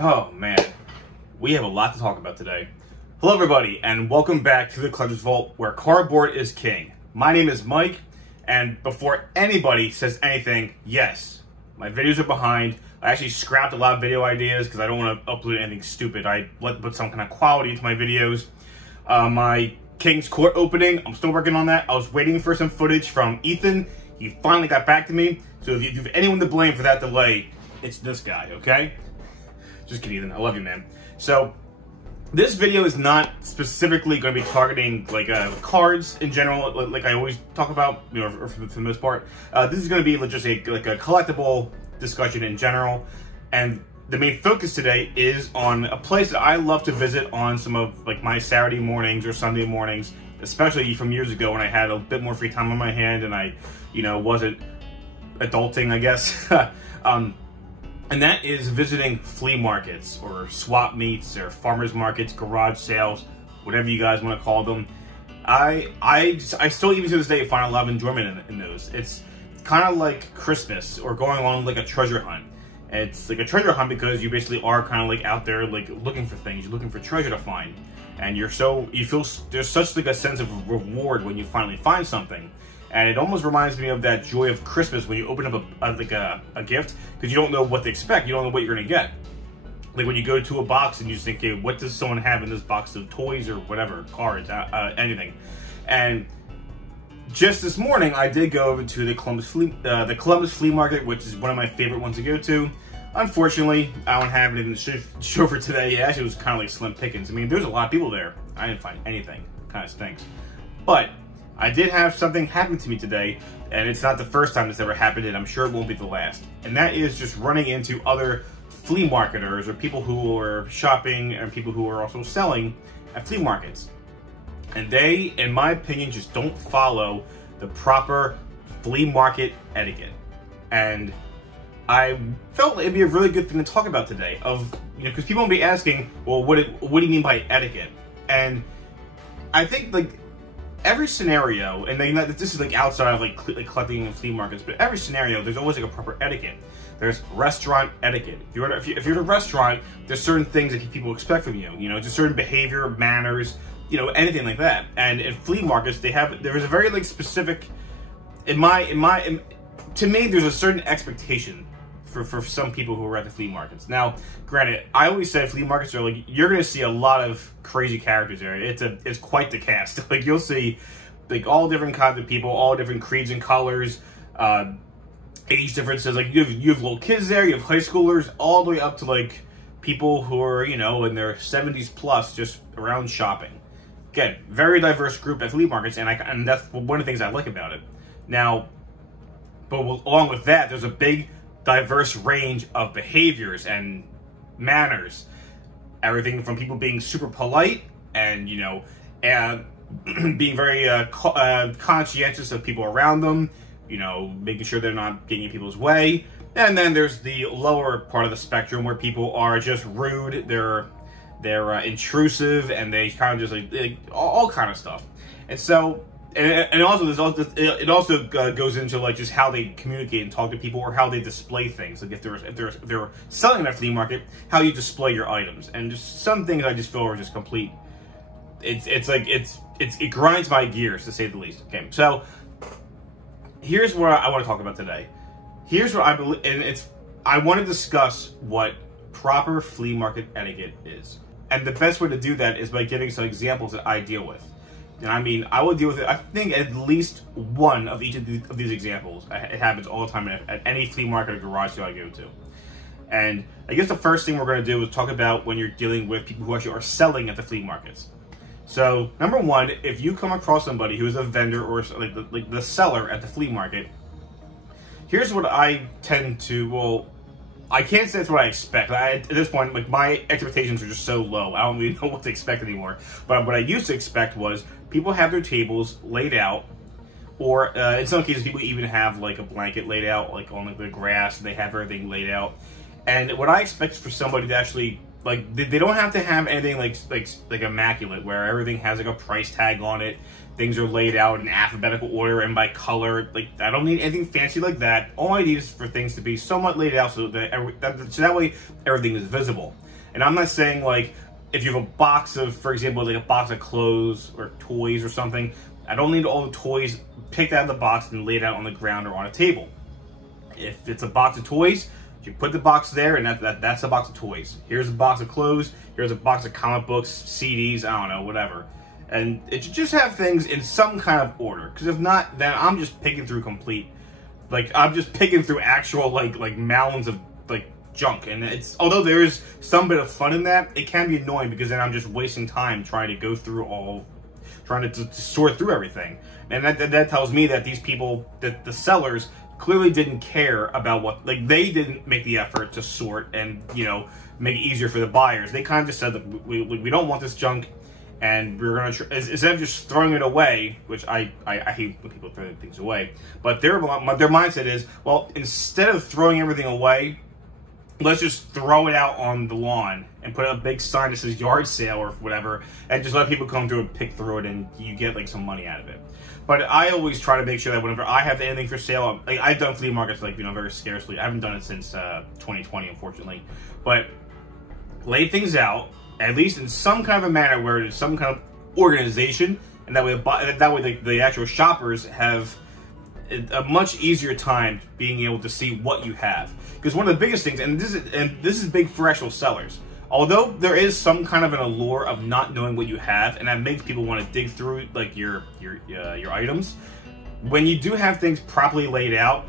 Oh man, we have a lot to talk about today. Hello everybody, and welcome back to the Collector's Vault, where cardboard is king. My name is Mike, and before anybody says anything, yes, my videos are behind. I actually scrapped a lot of video ideas because I don't want to upload anything stupid. I like to put some kind of quality into my videos. My King's Court opening, I'm still working on that. I was waiting for some footage from Ethan. He finally got back to me. So if you have anyone to blame for that delay, it's this guy, okay? Just kidding, Ethan. I love you, man. So this video is not specifically going to be targeting like cards in general, like I always talk about, you know, or for the most part. This is going to be just a collectible discussion in general, and the main focus today is on a place that I love to visit on some of like my Saturday mornings or Sunday mornings, especially from years ago when I had a bit more free time on my hand and I, you know, wasn't adulting, I guess. And that is visiting flea markets or swap meets or farmers markets, garage sales, whatever you guys want to call them. I still, even to this day, find a lot of enjoyment in those. It's kind of like Christmas or going on like a treasure hunt. It's like a treasure hunt because you basically are kind of like out there like looking for things. You're looking for treasure to find, and you feel there's such like a sense of reward when you finally find something. And it almost reminds me of that joy of Christmas when you open up a gift, because you don't know what to expect. You don't know what you're going to get. Like when you go to a box and you just think, okay, what does someone have in this box of toys or whatever, cards, anything. And just this morning, I did go over to the Columbus Flea Market, which is one of my favorite ones to go to. Unfortunately, I don't have anything to show for today. Yeah, actually, it was kind of like slim pickings. I mean, there's a lot of people there. I didn't find anything. It kind of stinks. But I did have something happen to me today, and it's not the first time this ever happened, and I'm sure it won't be the last. And that is just running into other flea marketers or people who are shopping and people who are also selling at flea markets. And they, in my opinion, just don't follow the proper flea market etiquette. And I felt it'd be a really good thing to talk about today, because people will be asking, well, what do you mean by etiquette? And I think like every scenario, and this is like outside of like collecting in flea markets, but every scenario there's always like a proper etiquette. There's restaurant etiquette. If you're at a restaurant, there's certain things that people expect from you. You know, just certain behavior, manners, you know, anything like that. And in flea markets, there is a very like specific, to me, there's a certain expectation for some people who are at the flea markets. Now, granted, I always say flea markets are like, you're going to see a lot of crazy characters there. It's quite the cast. Like, you'll see like all different kinds of people, all different creeds and colors, age differences. Like you have little kids there, you have high schoolers, all the way up to like people who are, you know, in their 70s plus, just around shopping. Again, very diverse group at flea markets, and that's one of the things I like about it. Now, but along with that, there's a big diverse range of behaviors and manners. Everything from people being super polite and, you know, and being very conscientious of people around them, you know, making sure they're not getting in people's way. And then there's the lower part of the spectrum where people are just rude, they're intrusive, and they kind of just like all kind of stuff. And so, and also it also goes into like just how they communicate and talk to people, or how they display things. Like if they're selling at a flea market, how you display your items, and just some things I just feel are just complete. It grinds my gears, to say the least. Okay, so here's what I want to talk about today. Here's what I believe, and I want to discuss what proper flea market etiquette is, and the best way to do that is by giving some examples that I deal with. And I mean, I will deal with it. I think at least one of each of these examples. It happens all the time at any flea market or garage sale I go to. And I guess the first thing we're going to do is talk about when you're dealing with people who actually are selling at the flea markets. So, number one, if you come across somebody who is a vendor or like the seller at the flea market, here's what I tend to, well, I can't say it's what I expect. At this point, like, my expectations are just so low. I don't really know what to expect anymore. But what I used to expect was people have their tables laid out, or in some cases, people even have like a blanket laid out, like on like the grass. They have everything laid out. And what I expect for somebody to actually, like, they don't have to have anything like immaculate, where everything has like a price tag on it. Things are laid out in alphabetical order and by color. Like, I don't need anything fancy like that. All I need is for things to be somewhat laid out so that way everything is visible. And I'm not saying like if you have a box of, for example, like a box of clothes or toys or something, I don't need all the toys picked out of the box and laid out on the ground or on a table. If it's a box of toys, you put the box there, and that's a box of toys. Here's a box of clothes. Here's a box of comic books, CDs, I don't know, whatever. And it should just have things in some kind of order. Because if not, then I'm just picking through complete, like I'm just picking through actual like mounds of like junk. And it's, although there is some bit of fun in that, it can be annoying because then I'm just wasting time trying to go through trying to sort through everything. And that tells me that these people, that the sellers, clearly didn't care about what, like, they didn't make the effort to sort and, you know, make it easier for the buyers. They kind of just said that we don't want this junk, and we're going to, instead of just throwing it away, which I hate when people throw things away, but their mindset is, well, instead of throwing everything away, let's just throw it out on the lawn and put a big sign that says yard sale or whatever, and just let people come through and pick through it, and you get like some money out of it. But I always try to make sure that whenever I have anything for sale, like I've done flea markets, like, you know, very scarcely. I haven't done it since 2020, unfortunately. But lay things out, at least in some kind of a manner where there's some kind of organization, and that way the actual shoppers have a much easier time being able to see what you have. Because one of the biggest things, and this is big for actual sellers, although there is some kind of an allure of not knowing what you have, and that makes people want to dig through like your items. When you do have things properly laid out,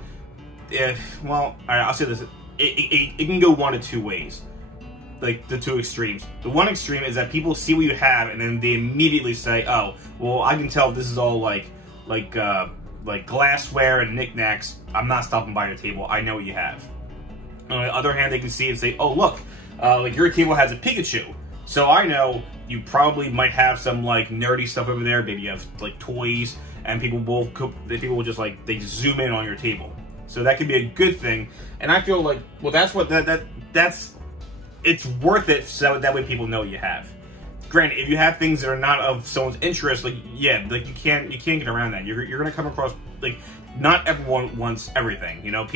well, I'll say this, it can go one of two ways, like the two extremes. The one extreme is that people see what you have, and then they immediately say, "Oh, well, I can tell this is all like glassware and knickknacks. I'm not stopping by your table. I know what you have." On the other hand, they can see and say, "Oh, look, like your table has a Pikachu, so I know you probably might have some like nerdy stuff over there. Maybe you have like toys, and people will just like, they just zoom in on your table. So that could be a good thing." And I feel like, well, that's what that's it's worth it, so that way people know what you have. Granted, if you have things that are not of someone's interest, like, yeah, like you can't get around that. You're gonna come across, like, not everyone wants everything. You know,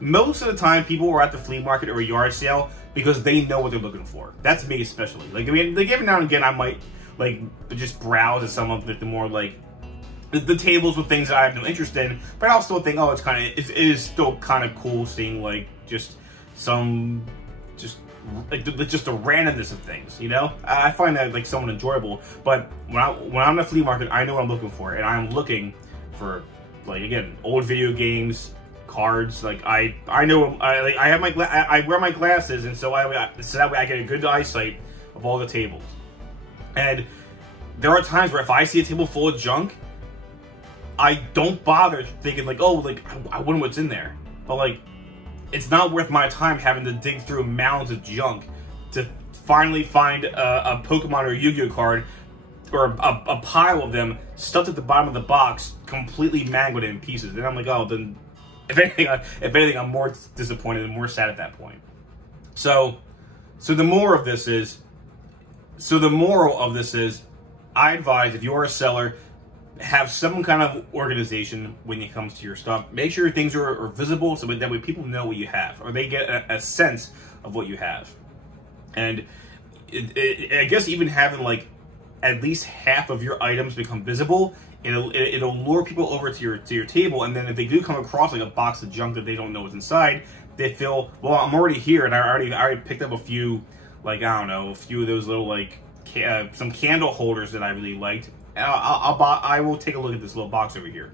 most of the time, people are at the flea market or a yard sale because they know what they're looking for. That's me especially. Like, I mean, like every now and again, I might like just browse at some of the more like the tables with things that I have no interest in, but I'll still think, oh, it is still kind of cool seeing like just the randomness of things, you know? I find that like somewhat enjoyable. But when I'm at a flea market, I know what I'm looking for, and I'm looking for, like, again, old video games, cards. Like I know I wear my glasses, and so that way I get a good eyesight of all the tables. And there are times where if I see a table full of junk, I don't bother thinking like, oh, like I wonder what's in there. But like, it's not worth my time having to dig through mounds of junk to finally find a Pokemon or a Yu-Gi-Oh card, or a pile of them stuffed at the bottom of the box, completely mangled in pieces. And I'm like, oh, then if anything, I'm more disappointed and more sad at that point. So the moral of this is, I advise, if you're a seller, have some kind of organization when it comes to your stuff. Make sure things are visible, so that way people know what you have, or they get a sense of what you have. And I guess even having like at least half of your items become visible, it'll lure people over to your table. And then if they do come across like a box of junk that they don't know what's inside, they feel, well, I'm already here, and I already picked up a few, like, I don't know, a few of those little like some candle holders that I really liked. I will take a look at this little box over here.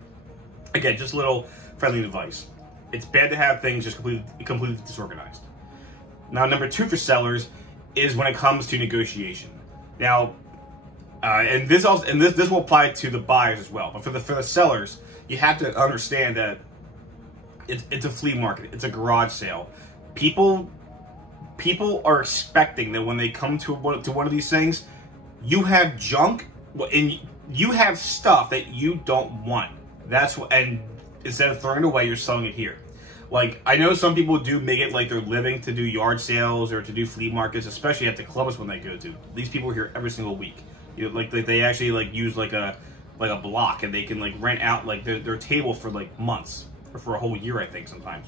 Again, just a little friendly advice. It's bad to have things just completely disorganized. Now, number 2 for sellers is when it comes to negotiation. Now, and this will apply to the buyers as well. But for the sellers, you have to understand that it's a flea market. It's a garage sale. People are expecting that when they come to one of these things, you have junk, and you have stuff that you don't want. And instead of throwing it away, you're selling it here. Like, I know some people do make it like their living to do yard sales or to do flea markets, especially at the clubs when they go to. These people are here every single week. You know, like they actually like use like a block, and they can like rent out like their table for like months, or for a whole year, I think, sometimes.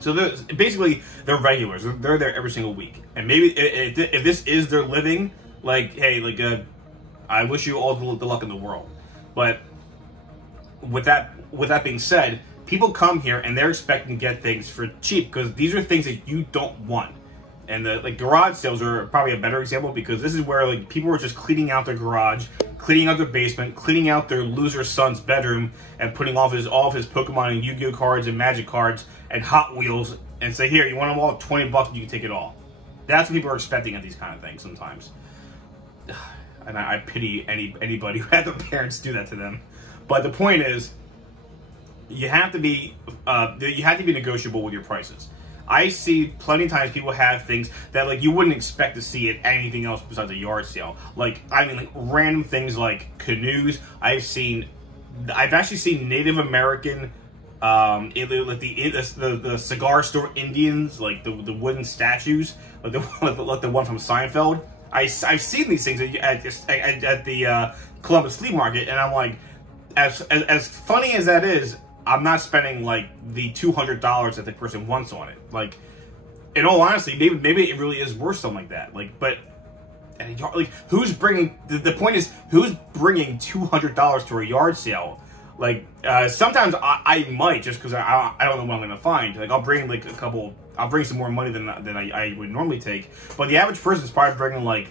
So basically, they're regulars. They're there every single week. And maybe if this is their living, like, hey, like, I wish you all the luck in the world. But with that being said, people come here and they're expecting to get things for cheap because these are things that you don't want. And the like garage sales are probably a better example because this is where like people were just cleaning out their garage, cleaning out their basement, cleaning out their loser son's bedroom, and putting all of his Pokemon and Yu-Gi-Oh cards and Magic cards and Hot Wheels, and say, here, you want them all at $20 and you can take it all. That's what people are expecting at these kind of things sometimes. And I pity anybody who had their parents do that to them. But the point is, you have to be negotiable with your prices. I see plenty of times people have things that like you wouldn't expect to see at anything else besides a yard sale. Like, I mean, like random things like canoes. I've actually seen Native American, like the cigar store Indians, like the wooden statues, like the one from Seinfeld. I've seen these things at the Columbus Flea Market, and I'm like, as funny as that is, I'm not spending like the $200 that the person wants on it. Like, in all honesty, maybe it really is worth something like that. Like, but like, who's bringing? The point is, who's bringing $200 to a yard sale? Like, sometimes I might, just because I don't know what I'm gonna find. Like, I'll bring like I'll bring some more money than I would normally take. But the average person is probably bringing like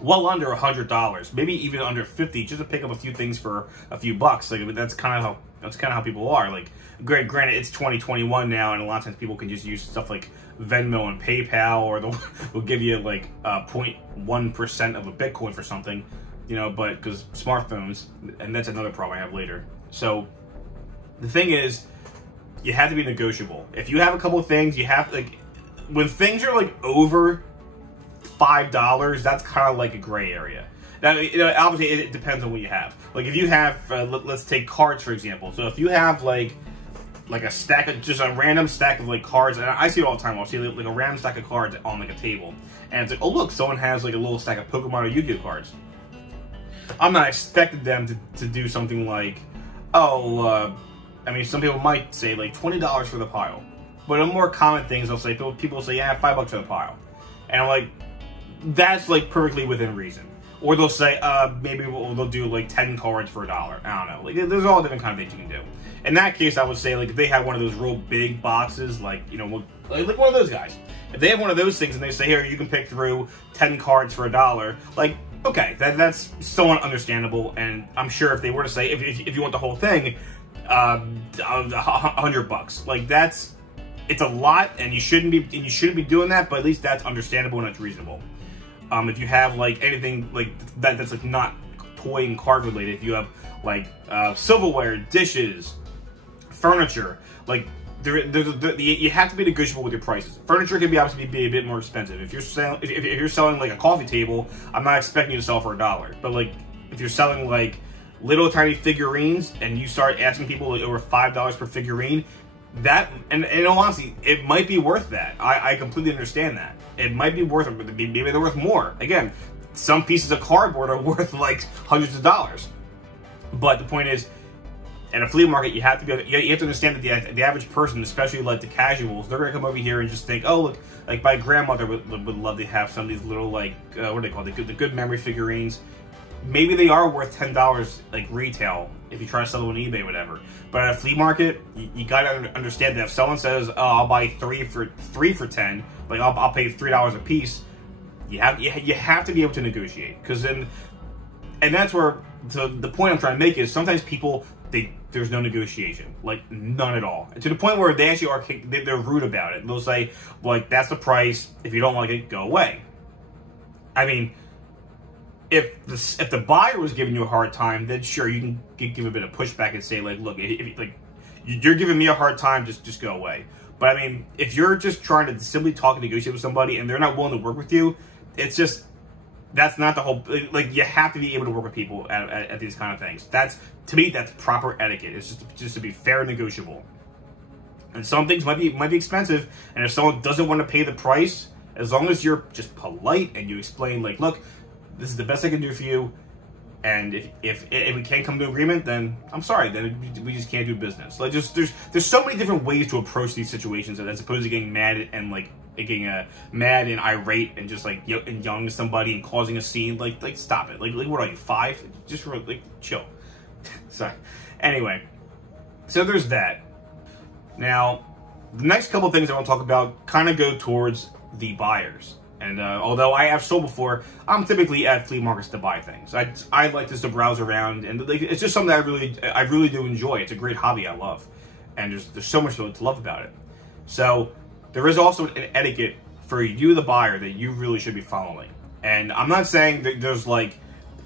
well under $100, maybe even under $50, just to pick up a few things for a few bucks. Like, that's kind of how people are. Like, granted, it's 2021 now, and a lot of times people can just use stuff like Venmo and PayPal, or they'll give you like 0.1% of a Bitcoin for something, you know. But because smartphones, and that's another problem I have later. So the thing is, you have to be negotiable. If you have a couple of things, you have like when things are like over $5, that's kind of like a gray area. Now, you know, obviously, it depends on what you have. Like, if you have, let's take cards, for example. So, if you have, like a stack of, just a random stack of, like, cards, and I see it all the time. I'll see, like, a random stack of cards on, like, a table. And it's like, oh, look, someone has, like, a little stack of Pokemon or Yu-Gi-Oh cards. I'm not expecting them to do something like, oh, I mean, some people might say, like, $20 for the pile. But a more common things, they'll say, people say, yeah, $5 for the pile. And I'm like, that's, like, perfectly within reason. Or they'll say, maybe they'll do like 10 cards for $1. I don't know. Like, there's all different kind of things you can do. In that case, I would say, like, if they have one of those real big boxes, like, you know, like one of those guys. If they have one of those things and they say, here, you can pick through 10 cards for $1, like, okay, that's somewhat understandable. And I'm sure if they were to say, if you want the whole thing, $100, like, it's a lot, and you shouldn't be doing that, but at least that's understandable and it's reasonable. If you have like anything like that's like not toy and card related, if you have like silverware, dishes, furniture, like you have to be negotiable with your prices. Furniture can obviously be a bit more expensive. If you're selling like a coffee table, I'm not expecting you to sell for $1. But like if you're selling like little tiny figurines and you start asking people like over $5 per figurine, that, and in all honesty, it might be worth that. I completely understand that. It might be worth it, but maybe they're worth more. Again, some pieces of cardboard are worth like hundreds of dollars. But the point is, at a flea market, you have to understand that the average person, especially like the casuals, they're gonna come over here and just think, oh look, like my grandmother would love to have some of these little like what are they called, the good memory figurines. Maybe they are worth $10 like retail if you try to sell them on eBay or whatever. But at a flea market, you gotta understand that if someone says, "Oh, I'll buy three for $10," like I'll pay $3 a piece, you have to be able to negotiate, because then, and that's where the point I'm trying to make is sometimes people there's no negotiation, like none at all, to the point where they actually they're rude about it. They'll say, like, that's the price. If you don't like it, go away. I mean, if the buyer was giving you a hard time, then sure, you can give a bit of pushback and say, like, look, if you're giving me a hard time, just go away. But I mean, if you're just trying to simply talk and negotiate with somebody and they're not willing to work with you, it's just, that's not the whole, like, you have to be able to work with people at these kind of things. To me, that's proper etiquette. It's just to be fair and negotiable. And some things might be expensive, and if someone doesn't want to pay the price, as long as you're just polite and you explain, like, look, this is the best I can do for you, And if we can't come to an agreement, then I'm sorry, then we just can't do business. Like, just there's so many different ways to approach these situations as opposed to getting mad and like getting mad and irate and just like yelling at somebody and causing a scene. Like stop it. Like what are you, 5? Just like chill. Sorry. Anyway, so there's that. Now, the next couple of things I want to talk about kind of go towards the buyers. And although I have sold before, I'm typically at flea markets to buy things. I like just to browse around, and like, it's just something that I really do enjoy. It's a great hobby I love, and there's so much to love about it. So there is also an etiquette for you, the buyer, that you really should be following. And I'm not saying that there's like,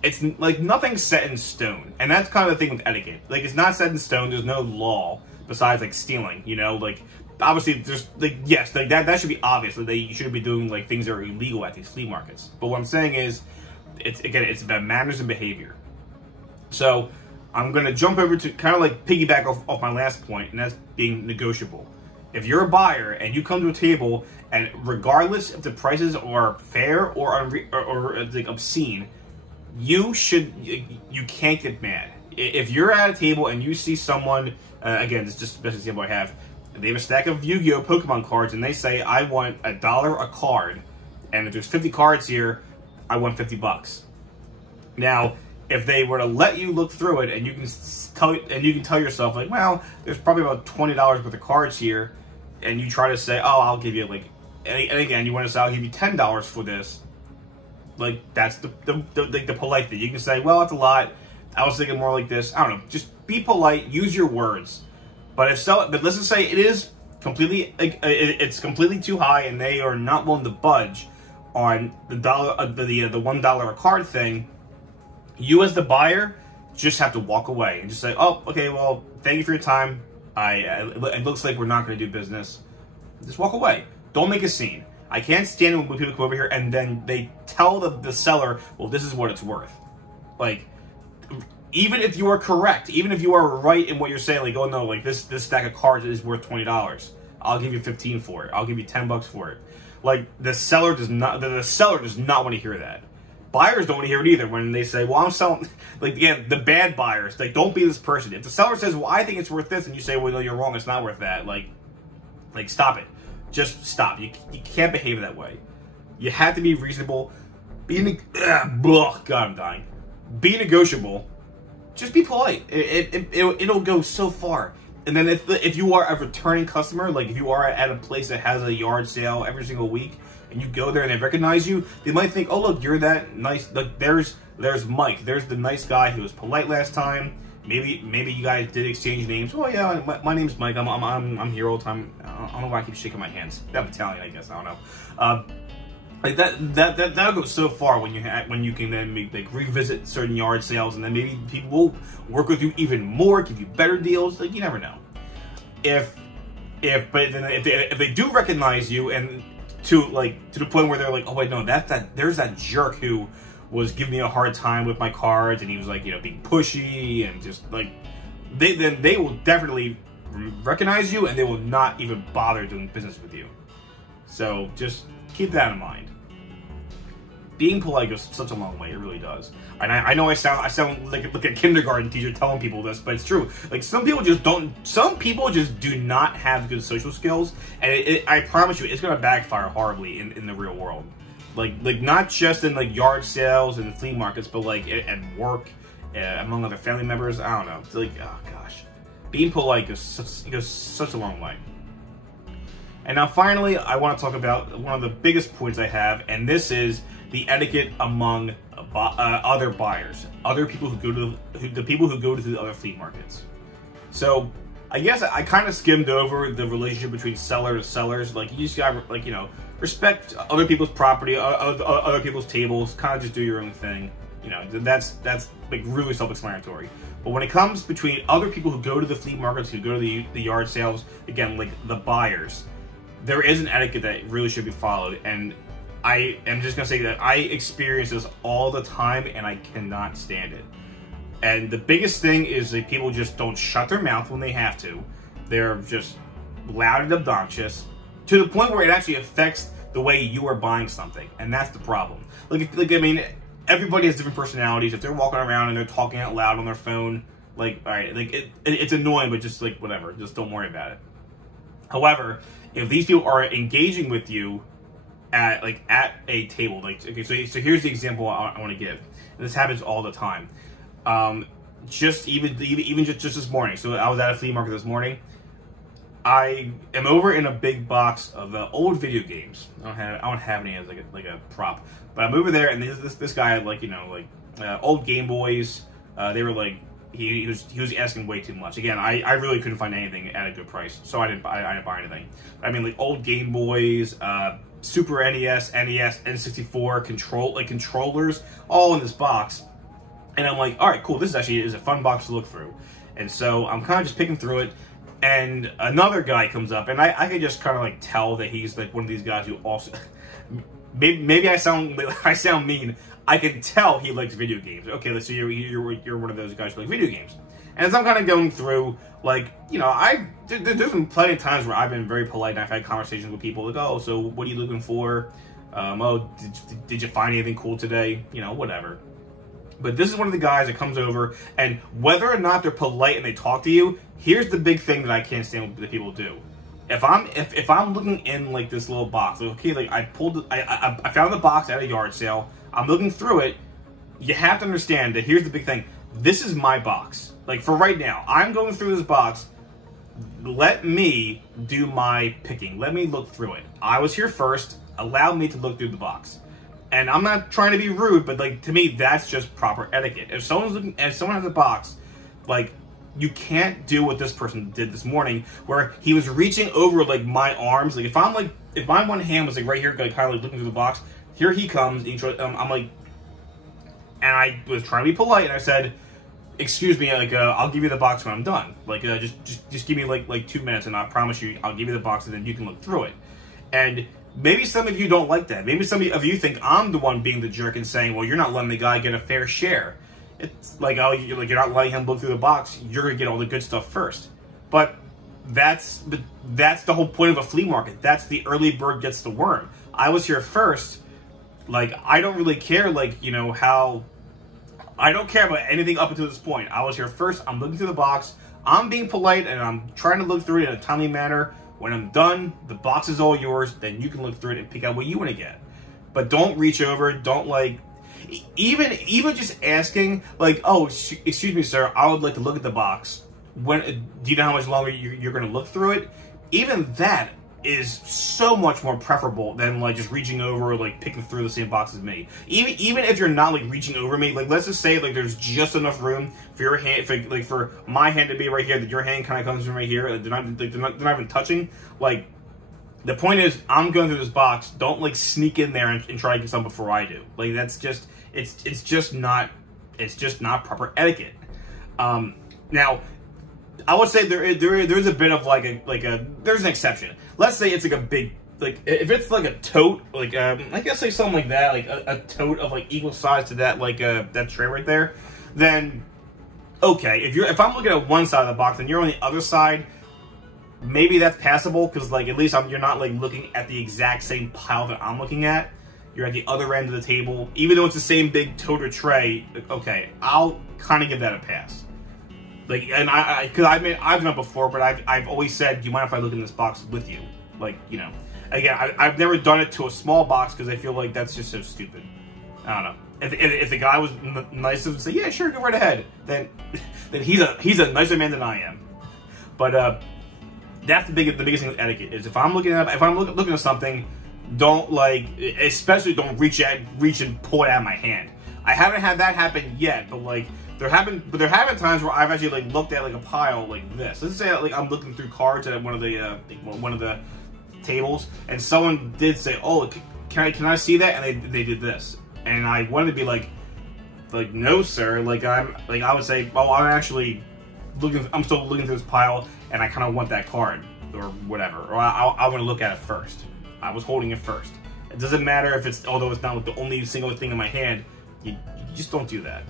it's like nothing's set in stone, and that's kind of the thing with etiquette. Like, it's not set in stone. There's no law besides like stealing. You know, like. Obviously, there's like, yes, like that should be obvious that you shouldn't be doing like things that are illegal at these flea markets. But what I'm saying is, it's about manners and behavior. So I'm gonna jump over to kind of like piggyback off my last point, and that's being negotiable. If you're a buyer and you come to a table, and regardless if the prices are fair or like obscene, you can't get mad. If you're at a table and you see someone, again, it's just the best example I have. They have a stack of Yu-Gi-Oh! Pokemon cards, and they say, I want $1 a card, and if there's 50 cards here, I want $50. Now, if they were to let you look through it, and you can tell yourself, like, well, there's probably about $20 worth of cards here, and you try to say, oh, I'll give you, like, and again, you want to say, I'll give you $10 for this, like, that's the polite thing. You can say, well, it's a lot, I was thinking more like this, I don't know, just be polite, use your words. But but let's just say it is completely, it's completely too high, and they are not willing to budge on the $1 a card thing. You as the buyer just have to walk away and just say, oh, okay, well, thank you for your time. It looks like we're not going to do business. Just walk away. Don't make a scene. I can't stand it when people come over here and then they tell the seller, well, this is what it's worth. Like, even if you are correct, even if you are right in what you're saying, like, oh no, like this stack of cards is worth $20. I'll give you $15 for it. I'll give you $10 for it. Like, the seller does not want to hear that. Buyers don't want to hear it either when they say, well, I'm selling, like, again, the bad buyers, like, don't be this person. If the seller says, well, I think it's worth this, and you say, well, no, you're wrong, it's not worth that, like stop it. Just stop. You can't behave that way. You have to be reasonable. God, I'm dying. Be negotiable. Just be polite. It'll go so far. And then if you are a returning customer, like if you are at a place that has a yard sale every single week, and you go there and they recognize you, they might think, oh look, you're that nice. Like there's Mike. There's the nice guy who was polite last time. Maybe you guys did exchange names. Oh yeah, my name's Mike. I'm here all the time. I don't know why I keep shaking my hands. I'm Italian, I guess. I don't know. Like that'll go so far when you can then revisit certain yard sales, and then maybe people will work with you even more, give you better deals. Like, you never know. If they do recognize you, and to the point where they're like, oh wait, no, there's that jerk who was giving me a hard time with my cards, and he was like, being pushy, and just like they will definitely recognize you, and they will not even bother doing business with you. So just keep that in mind. Being polite goes such a long way. It really does. And I know I sound like a kindergarten teacher telling people this, but it's true. Like, some people just do not have good social skills, and I promise you, it's gonna backfire horribly in the real world. Like not just in like yard sales and flea markets, but like at work, among other family members. I don't know. It's like, oh gosh, being polite goes such a long way. And now finally, I want to talk about one of the biggest points I have, and this is the etiquette among other buyers, other people who go to the people who go to the other flea markets. So I guess I kind of skimmed over the relationship between seller to sellers. Like, you just gotta respect other people's property, other people's tables, kind of just do your own thing. That's like really self-explanatory. But when it comes between other people who go to the flea markets, who go to the yard sales, again, like the buyers, there is an etiquette that really should be followed, and I am just going to say that I experience this all the time, and I cannot stand it. And the biggest thing is that people just don't shut their mouth when they have to. They're just loud and obnoxious, to the point where it actually affects the way you are buying something, and that's the problem. I mean, everybody has different personalities. If they're walking around and they're talking out loud on their phone, like, all right, like it's annoying, but just like whatever, just don't worry about it. However, if these people are engaging with you at a table, like, okay, so here's the example I want to give. And this happens all the time. Just this morning. So I was at a flea market this morning. I am over in a big box of old video games. I don't have any as like a prop, but I'm over there, and this guy had old Game Boys. They were like he was asking way too much. Again, I really couldn't find anything at a good price, so I didn't buy anything. I mean, like old Game Boys, Super NES, N64 controllers, all in this box. And I'm like, all right, cool. This is a fun box to look through. And so I'm kind of just picking through it. And another guy comes up, and I could just kind of like tell that he's like one of these guys who also maybe I sound mean. I can tell he likes video games. Okay, so you're one of those guys who like video games. And as I'm kind of going through, like, you know, there's been plenty of times where I've been very polite and I've had conversations with people like, oh, so what are you looking for? Oh, did you find anything cool today? You know, whatever. But this is one of the guys that comes over, and whether or not they're polite and they talk to you, here's the big thing that I can't stand that people do. If I'm looking in like this little box, okay, like I found the box at a yard sale. I'm looking through it. You have to understand that here's the big thing. This is my box. Like for right now, I'm going through this box. Let me do my picking. Let me look through it. I was here first. Allow me to look through the box. And I'm not trying to be rude, but like to me, that's just proper etiquette. If someone has a box, like you can't do what this person did this morning, where he was reaching over like my arms. Like if my one hand was like right here, like kind of like looking through the box. Here he comes. I'm like, and I was trying to be polite, and I said, "Excuse me, like I'll give you the box when I'm done. Like just give me like 2 minutes, and I promise you, I'll give you the box, and then you can look through it." And maybe some of you don't like that. Maybe some of you think I'm the one being the jerk and saying, well, you're not letting the guy get a fair share. It's like, oh, you're not letting him look through the box. You're going to get all the good stuff first. But that's the whole point of a flea market. That's the early bird gets the worm. I was here first. Like, I don't really care, like, you know, I don't care about anything up until this point. I was here first. I'm looking through the box. I'm being polite, and I'm trying to look through it in a timely manner. When I'm done, the box is all yours, then you can look through it and pick out what you want to get. But don't reach over, don't like, even just asking, like, oh, excuse me, sir, I would like to look at the box. Do you know how much longer you're going to look through it? Even that is so much more preferable than like just reaching over, like picking through the same box as me. Even if you're not like reaching over me, like let's just say like there's just enough room for your hand, for my hand to be right here, that your hand kind of comes from right here. Like, they're not even touching. Like the point is, I'm going through this box. Don't like sneak in there and try to get some before I do. Like that's just it's just not proper etiquette. Now, I would say there's a bit of there's an exception. Let's say it's like a big, like if it's like a tote, like I guess say something like that, like a tote of like equal size to that, like that tray right there, then okay. If I'm looking at one side of the box and you're on the other side, maybe that's passable because like at least you're not like looking at the exact same pile that I'm looking at. You're at the other end of the table, even though it's the same big tote or tray. Okay, I'll kind of give that a pass. Like, and because I've done it before, but I've always said, do you mind if I look in this box with you? Like, you know, again, I've never done it to a small box because I feel like that's just so stupid. I don't know. If the guy was nice to say, yeah, sure, go right ahead, then he's a nicer man than I am. But that's the biggest thing with etiquette is if I'm looking at something, don't especially don't reach and pull it out of my hand. I haven't had that happen yet, but like. There have been times where I've actually like looked at like a pile like this. Let's say like I'm looking through cards at one of the tables, and someone did say, "Oh, can I see that?" And they did this, and I wanted to be like no, sir. I would say, "Well, I'm still looking through this pile, and I kind of want that card or whatever, or I want to look at it first. I was holding it first. It doesn't matter if although it's not like the only single thing in my hand. You just don't do that."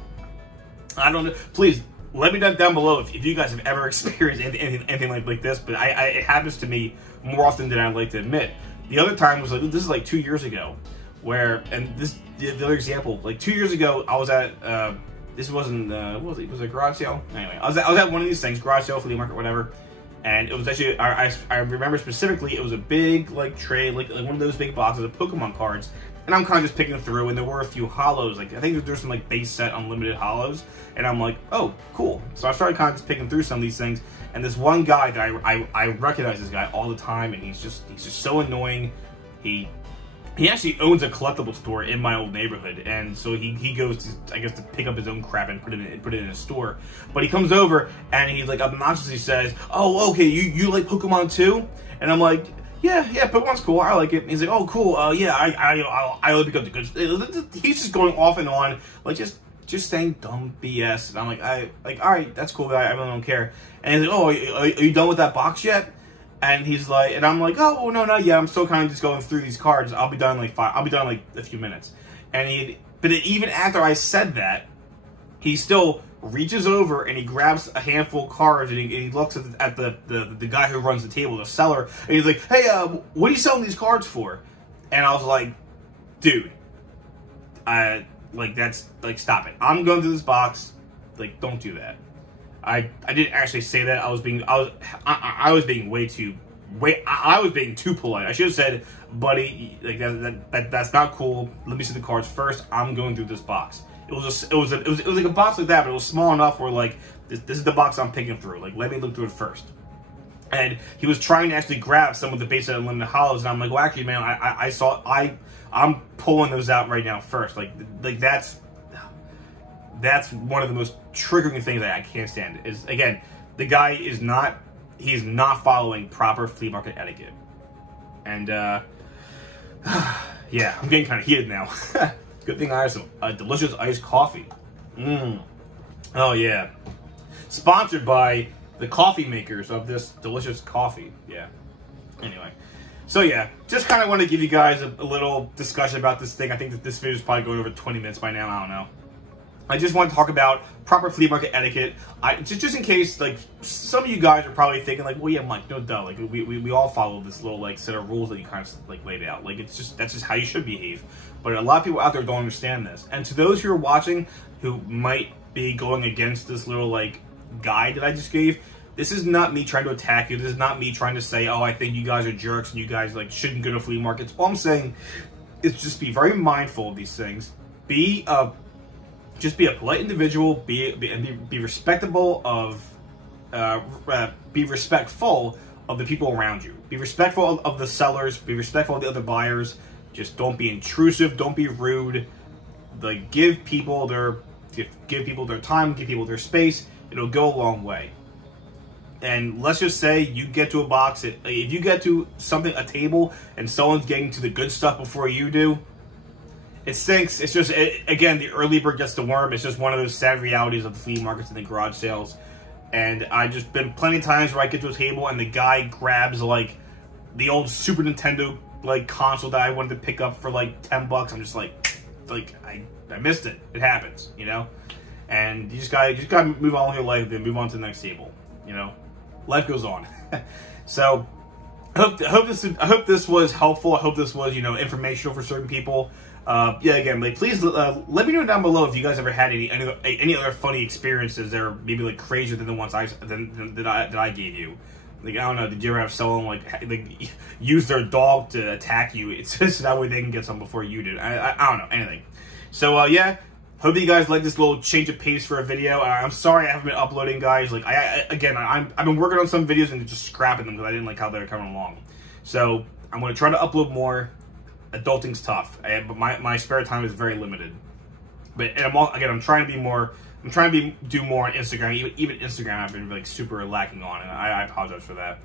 I don't know. Please let me know down below if you guys have ever experienced anything like this. But it happens to me more often than I'd like to admit. The other time was this is like 2 years ago, where, and this, the other example, like 2 years ago, I was at, this wasn't, what was it? Was it a garage sale? Anyway, I was at one of these things, garage sale, flea market, whatever. And it was actually, I remember specifically, it was a big, like, tray, like one of those big boxes of Pokemon cards. And I'm kind of just picking through, and there were a few hollows. Like, I think there's some, like, base set unlimited hollows. And I'm like, oh, cool. So I started kind of just picking through some of these things. And this one guy that I recognize this guy all the time, and he's just so annoying. He actually owns a collectible store in my old neighborhood, and so he goes to, I guess, to pick up his own crap and put it in his store. But he comes over and he like obnoxiously says, "Oh, okay, you like Pokemon too?" And I'm like, "Yeah, Pokemon's cool. I like it." And he's like, "Oh, cool. Yeah, I only pick up the good." He's just going off and on, like just saying dumb BS. And I'm like, all right, that's cool, guy. I really don't care. And he's like, "Oh, are you done with that box yet?" And he's like, and I'm like, oh no, yeah, I'm still kind of just going through these cards. I'll be done in like a few minutes. And but even after I said that, he still reaches over and he grabs a handful of cards and he looks at the guy who runs the table, the seller, and he's like, hey, what are you selling these cards for? And I was like, dude, like that's like, stop it. I'm going through this box. Like, don't do that. I didn't actually say that. I was being too polite. I should have said, buddy, like that's not cool. Let me see the cards first. I'm going through this box. It was like a box like that, but it was small enough where like this is the box I'm picking through. Like, let me look through it first. And he was trying to actually grab some of the base set unlimited hollows, and I'm like, well, actually, man, I'm pulling those out right now first. Like that's one of the most triggering things that I can't stand. Is, again, the guy is not following proper flea market etiquette. And yeah, I'm getting kind of heated now. Good thing I have some delicious iced coffee. Oh yeah, sponsored by the coffee makers of this delicious coffee. Yeah. Anyway, so yeah, just kind of want to give you guys a little discussion about this thing. I think that this video is probably going over 20 minutes by now. I don't know. I just want to talk about proper flea market etiquette. Just in case, like, some of you guys are probably thinking, like, well, yeah, Mike, no duh. Like, we all follow this little, like, set of rules that you kind of, like, laid out. Like, that's just how you should behave. But a lot of people out there don't understand this. And to those who are watching who might be going against this little, like, guide that I just gave, this is not me trying to attack you. This is not me trying to say, oh, I think you guys are jerks and you guys, like, shouldn't go to flea markets. All I'm saying is just be very mindful of these things. Just be a polite individual. Be respectable of, be respectful of the people around you. Be respectful of the sellers. Be respectful of the other buyers. Just don't be intrusive. Don't be rude. Like, give people their time. Give people their space. It'll go a long way. And let's just say you get to a box. If you get to a table, and someone's getting to the good stuff before you do, it stinks. It's just, again, the early bird gets the worm. It's just one of those sad realities of the flea markets and the garage sales. And I've just been plenty of times where I get to a table and the guy grabs, like, the old Super Nintendo, like, console that I wanted to pick up for, like, $10. I'm just like I missed it. It happens, you know? And you just gotta move on with your life, then move on to the next table, you know? Life goes on. So, I hope this was helpful. I hope this was, you know, informational for certain people. Yeah, again, like, please let me know down below if you guys ever had any other funny experiences that are maybe, like, crazier than the ones that I gave you. Like, I don't know, did you ever have someone like use their dog to attack you? It's just that way they can get some before you did. I don't know, anything. So yeah, hope that you guys like this little change of pace for a video. I'm sorry I haven't been uploading, guys. Like, I've been working on some videos and just scrapping them because I didn't like how they were coming along. So I'm gonna try to upload more. Adulting's tough, but my spare time is very limited. But I'm trying to be more. I'm trying to do more on Instagram. Even Instagram, I've been like super lacking on, and I apologize for that.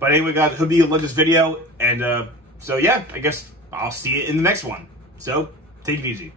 But anyway, guys, hope you loved this video, and so yeah, I guess I'll see you in the next one. So take it easy.